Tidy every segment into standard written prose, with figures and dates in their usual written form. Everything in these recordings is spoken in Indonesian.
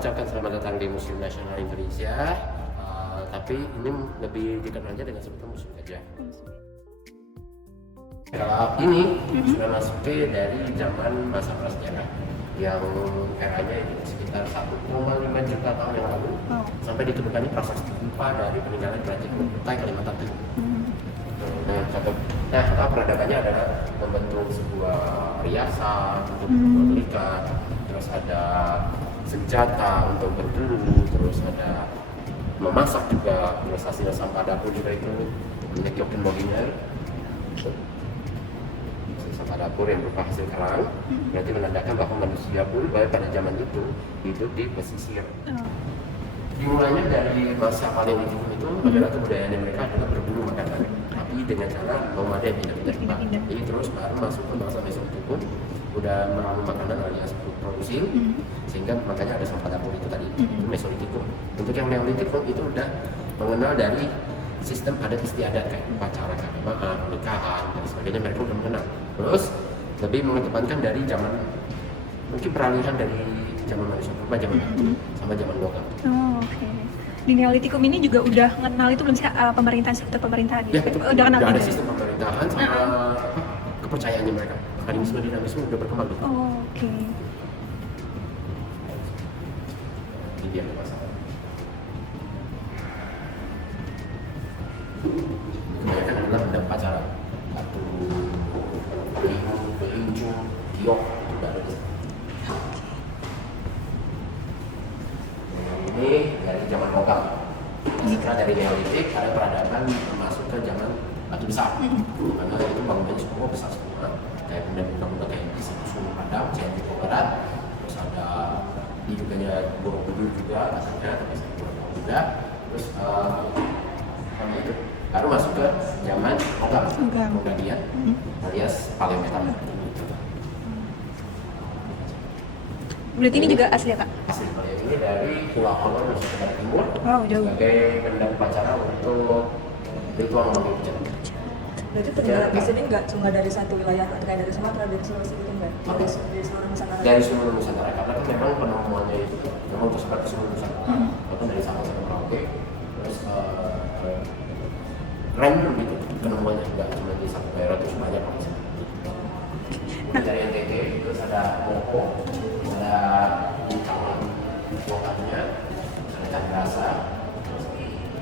ucapkan selamat datang di Museum Nasional Indonesia. Tapi ini lebih dikenalnya dengan sebutan Museum Gajah. Kalau ini sudah masuk dari zaman masa prasejarah yang eranya itu sekitar 1,5 juta tahun yang lalu sampai ditemukannya prasasti gempa dari peninggalan kerajaan Kutai Kalimantan Timur. Nah, peradabannya adalah membentuk sebuah perhiasan untuk berikat, terus ada senjata untuk berburu, terus ada memasak juga, terus hasil sampah dapur juga itu milik Yoken Boginger. Sampah dapur yang berupa hasil kerang, berarti menandakan bahwa manusia pun pada zaman itu hidup di pesisir. Dimulainya dari masa Paleolitik itu adalah kebudayaan mereka adalah berburu makanan, tapi dengan cara nomaden pindah-pindah. Jadi terus baru masuk ke masa Mesozoikum, udah meramu makanan alias produksi, sehingga makanya ada sampah dapur itu tadi, itu Mesolitikum. Untuk yang Neolitikum itu udah mengenal dari sistem adat istiadat kayak upacara keagamaan, pernikahan dan sebagainya, mereka udah mengenal. Terus lebih mengedepankan dari zaman mungkin peralihan dari zaman manusia purba, zaman sama zaman logam. Di Neolitikum ini juga udah kenal itu belum sih pemerintahan, sistem pemerintahan? Ya, itu udah kenal. Udah ada sistem pemerintahan sama kepercayaannya mereka. Animisme, dinamisme udah berkembang gitu. Ini dia masalah. Kebanyakan adalah benda upacara, batu, belinju, giok, itu udah ada di sini. Ini dari zaman logam. Setelah dari Neolitik ada peradaban masuk ke zaman batu besar, karena itu bangunannya semua besar semua, kayak benda-benda kayak di Sumur Padang, Cianjur Barat, terus ada di juga Borobudur juga katanya, tapi saya kurang tahu juga. Terus itu baru masuk ke zaman logam, Mongolian alias Paleometal. Berarti ini juga asli ya, Kak? Asli Paleo ini dari Pulau Kolor, Nusa Tenggara Timur, jauh. sebagai benda upacara untuk ritual memanggil hujan. Berarti peninggalan di sini nggak cuma dari satu wilayah, kayak dari Sumatera, dari Sulawesi gitu nggak? Dari seluruh Nusantara? Dari seluruh Nusantara, karena kan memang penemuannya itu memang tersebar ke seluruh Nusantara. Bahkan dari Sabang sampai Merauke, terus random gitu penemuannya, juga cuma di satu daerah, terus banyak apa sih. Dari NTT, terus ada Moko, ada di Kawalan lokalnya, ada Candrasa.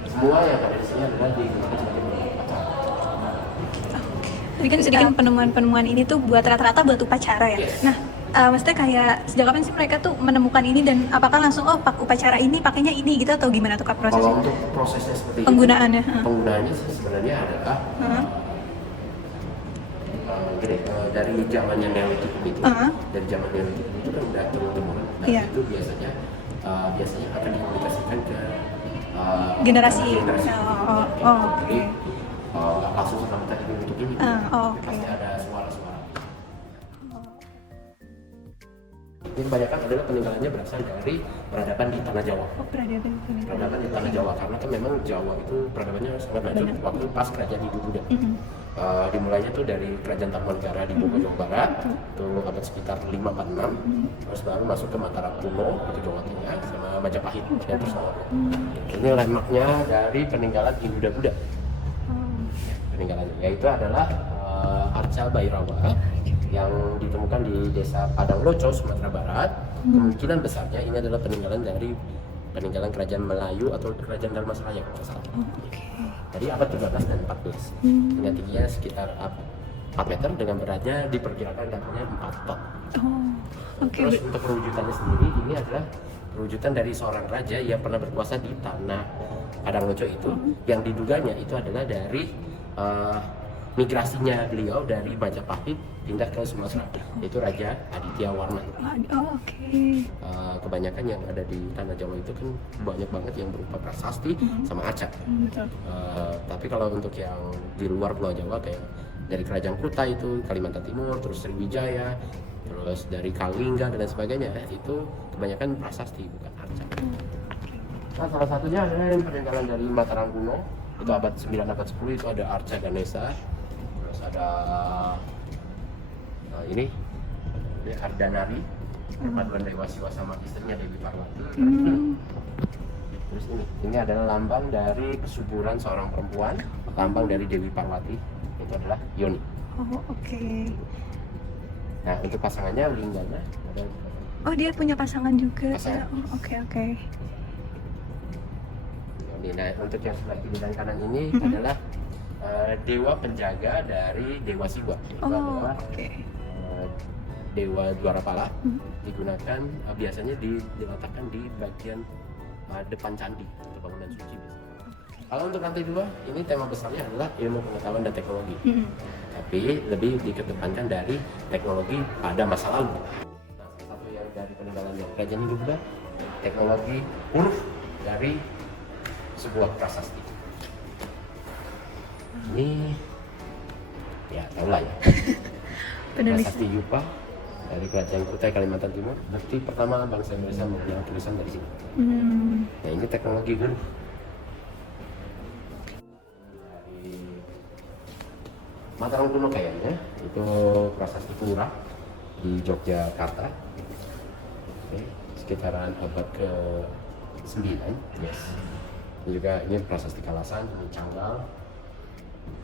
Semua yang ada di sini adalah digunakan sebagai upacara. Tadi kan sedikit penemuan-penemuan ini tuh buat rata-rata buat upacara ya. Yes. Nah, maksudnya kayak sejak kapan sih mereka tuh menemukan ini, dan apakah langsung upacara ini pakainya ini gitu, atau gimana tuh Kak prosesnya? Kalau untuk prosesnya seperti penggunaannya, itu, penggunaannya sebenarnya adalah dari zamannya Neolitikum itu, dari zaman Neolitikum itu kan udah turun-temurun. Nah, itu biasanya akan dikomunikasikan ke generasi. Jadi nggak langsung serta-merta ini untuk ini, pasti ada suara-suara. Ini kebanyakan adalah peninggalannya berasal dari peradaban di tanah Jawa. Peradaban di tanah Jawa, karena kan memang Jawa itu peradabannya sangat maju. Waktu pas kerajaan Hindu Buddha. Dimulainya tuh dari kerajaan Tarumanegara di Bogor, Jawa Barat, itu abad sekitar 546, terus baru masuk ke Mataram kuno, itu Jawa Tengah, sama Majapahit, dan terus ini landmarknya dari peninggalan Hindu dan Buddha. Peninggalannya yaitu adalah Arca Bhairawa yang ditemukan di desa Padang Loco, Sumatera Barat. Kemungkinan besarnya ini adalah peninggalan kerajaan Melayu atau kerajaan Dharmasraya kalau nggak salah. Jadi abad 13 dan 14. Dengan tingginya sekitar 4 meter, dengan beratnya diperkirakan katanya 4 ton. Terus untuk perwujudannya sendiri, ini adalah perwujudan dari seorang raja yang pernah berkuasa di tanah Padang Loco itu, yang diduganya itu adalah dari migrasinya beliau dari Majapahit pindah ke Sumatera, yaitu Raja Aditya Warman. Kebanyakan yang ada di tanah Jawa itu kan banyak banget yang berupa prasasti sama arca. Tapi kalau untuk yang di luar Pulau Jawa kayak dari Kerajaan Kutai itu, Kalimantan Timur, terus Sriwijaya, terus dari Kalingga dan sebagainya, itu kebanyakan prasasti bukan arca. Nah, salah satunya adalah yang peninggalan dari Mataram kuno, itu abad 9 abad 10 itu ada Arca Ganesha. Terus ada ini Ardanari perpaduan Dewa Siwa sama istrinya Dewi Parwati. Hmm. Terus ini adalah lambang dari kesuburan seorang perempuan, lambang dari Dewi Parwati, itu adalah Yoni. Oh, oke. Nah, untuk pasangannya lingganya ada Oh, dia punya pasangan juga. Pasangan. Oh, oke. Yoni. Nah, untuk yang sebelah kiri dan kanan ini adalah dewa penjaga dari Dewa Siwa. Itu Oh, adalah oke. Dewa Dwarapala. Digunakan biasanya diletakkan di bagian depan candi atau bangunan suci biasanya. Kalau untuk lantai 2, ini tema besarnya adalah ilmu pengetahuan dan teknologi. Tapi lebih dikedepankan dari teknologi pada masa lalu. Nah, salah satu yang dari peninggalan Kerajaan Hindu-Buddha, teknologi huruf dari sebuah prasasti. Ini ya tahu lah ya. Penulis. Prasasti Yupa dari Kerajaan Kutai Kalimantan Timur. Bukti pertama bangsa Indonesia mempunyai tulisan dari sini. Nah, ini teknologi huruf. Dari Mataram kuno kayaknya itu prasasti Pura di Yogyakarta. Oke, sekitaran abad ke-9. Yes. Ini juga ini prasasti Kalasan, ini Canggal.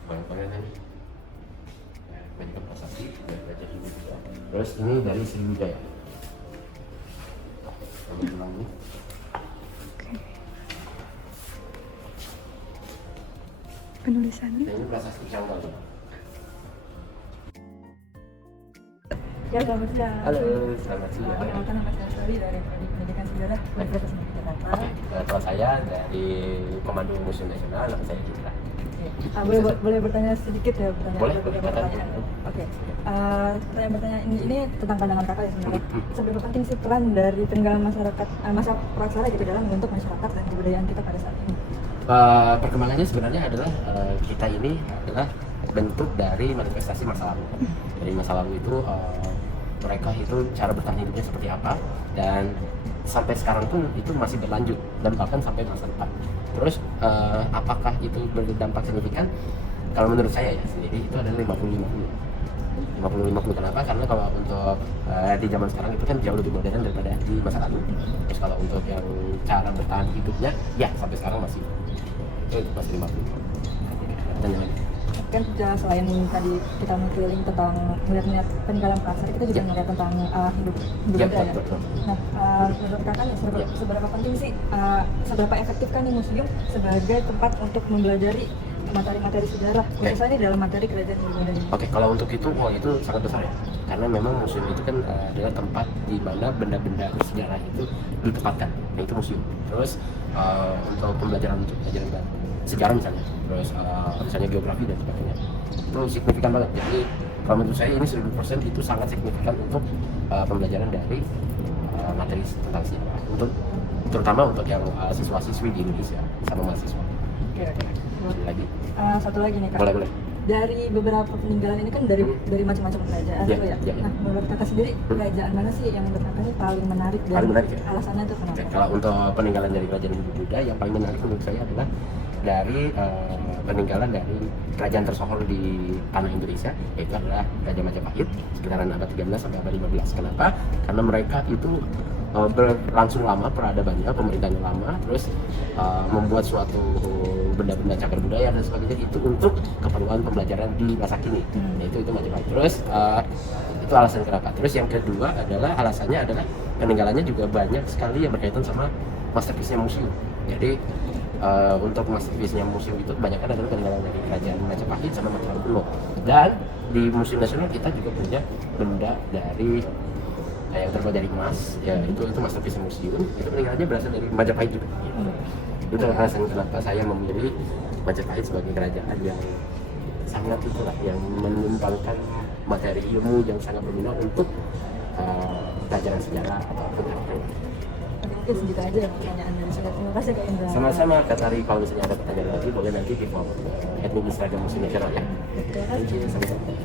Banyak ini. Ya, banyak prasasti dari Kerajaan Hindu juga. Terus ini dari Sriwijaya. Kami bilang ini. Penulisannya. Nah, ini prasasti Canggal. Ya, selamat siang. Halo, selamat siang. Perkenalkan, nama saya Sari dari Prodi Pendidikan Sejarah Universitas Negeri Jakarta. Kalau saya dari Komando Museum Nasional, nama saya Citra. Boleh bertanya sedikit ya? Boleh, beberapa pertanyaan. Oke. Pertanyaan ini tentang pandangan kakak ya sebenarnya. Seberapa penting sih peran dari peninggalan masyarakat, masa praksara gitu dalam membentuk masyarakat dan kebudayaan kita pada saat ini? Perkembangannya sebenarnya adalah kita ini adalah bentuk dari manifestasi masa lalu. Dari masa lalu itu mereka itu cara bertahan hidupnya seperti apa, dan sampai sekarang pun itu masih berlanjut dan bahkan sampai masa depan. Terus apakah itu berdampak signifikan? Kalau menurut saya ya sendiri itu adalah 50-50. 50-50 kenapa? Karena kalau untuk di zaman sekarang itu kan jauh lebih modern daripada di masa lalu. Terus kalau untuk yang cara bertahan hidupnya, ya sampai sekarang masih itu masih 50. Dan yang lain. Kan selain tadi kita mengkeliling tentang melihat peninggalan praksara, kita juga melihat tentang hidup Ya, budaya. betul. Nah, menurut kakak nih, seberapa penting sih, seberapa efektif kan nih museum sebagai tempat untuk mempelajari materi-materi sejarah, khususnya dalam materi kerajaan Hindu-Buddha? Oke, kalau untuk itu, itu sangat besar ya. Karena memang museum itu kan adalah tempat di mana benda-benda bersejarah itu ditempatkan. Nah, itu museum. Terus untuk pembelajaran sejarah misalnya, terus misalnya geografi dan sebagainya, itu signifikan banget. Jadi kalau menurut saya ini 1000% itu sangat signifikan untuk pembelajaran dari materi tentang sejarah. Terutama untuk yang siswa-siswi di Indonesia sama mahasiswa. Oke. Lagi. Satu lagi nih kak. Boleh. Dari beberapa peninggalan ini kan dari macam-macam kerajaan Ya, tuh ya. ya. Nah, menurut kakak sendiri kerajaan mana sih yang menurut kakak ini paling menarik dan Paling menarik, ya? alasannya tuh kenapa? Oke, kalau untuk peninggalan dari Kerajaan Hindu-Buddha yang paling menarik menurut saya adalah dari peninggalan dari kerajaan tersohor di tanah Indonesia, yaitu adalah Raja Majapahit sekitaran abad 13 sampai abad 15. Kenapa? Karena mereka itu berlangsung lama peradabannya, pemerintahannya lama, terus membuat suatu benda-benda cagar budaya dan sebagainya itu untuk keperluan pembelajaran di masa kini. Itu Majapahit. Terus itu alasan kenapa. Terus yang kedua adalah alasannya adalah peninggalannya juga banyak sekali yang berkaitan sama masterpiece-nya museum. Jadi untuk masterpiece-nya museum itu kebanyakan adalah peninggalan dari kerajaan Majapahit sama Mataram kuno. Dan di Museum Nasional kita juga punya benda dari yang terbuat dari emas, ya itu masterpiece museum. Itu peninggalannya berasal dari Majapahit juga. Itu alasan kenapa saya memilih Majapahit sebagai kerajaan yang sangat itulah yang menyumbangkan materi ilmu yang sangat berguna untuk pelajaran sejarah ataupun apa. Oke, segitu aja pertanyaan dari saya. Terima kasih Kak Indra. Sama-sama Kak Tari, kalau misalnya ada pertanyaan lagi boleh nanti di forward admin Instagram Museum Nasional ya. Terima kasih. Sama-sama.